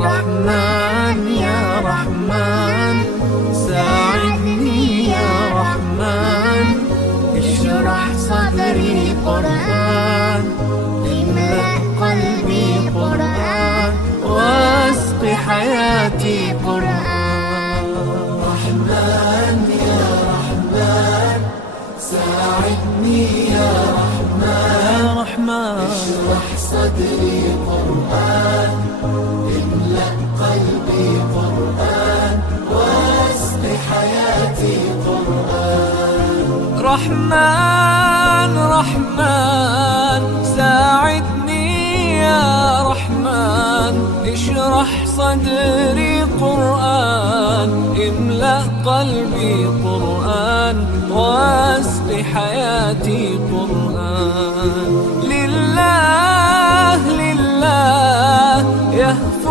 رحمن يا رحمن ساعدني يا رحمن، اشرح صدري قرآن، املأ قلبي قرآن، واسق حياتي قرآن. رحمن يا رحمن ساعدني يا رحمن، اشرح صدري قرآن، املأ قلبي قرآن، واسق حياتي قرآن. رحمن رحمن ساعدني يا رحمن، اشرح صدري قرآن، املأ قلبي قرآن، واسق حياتي قرآن. لله لله يهفو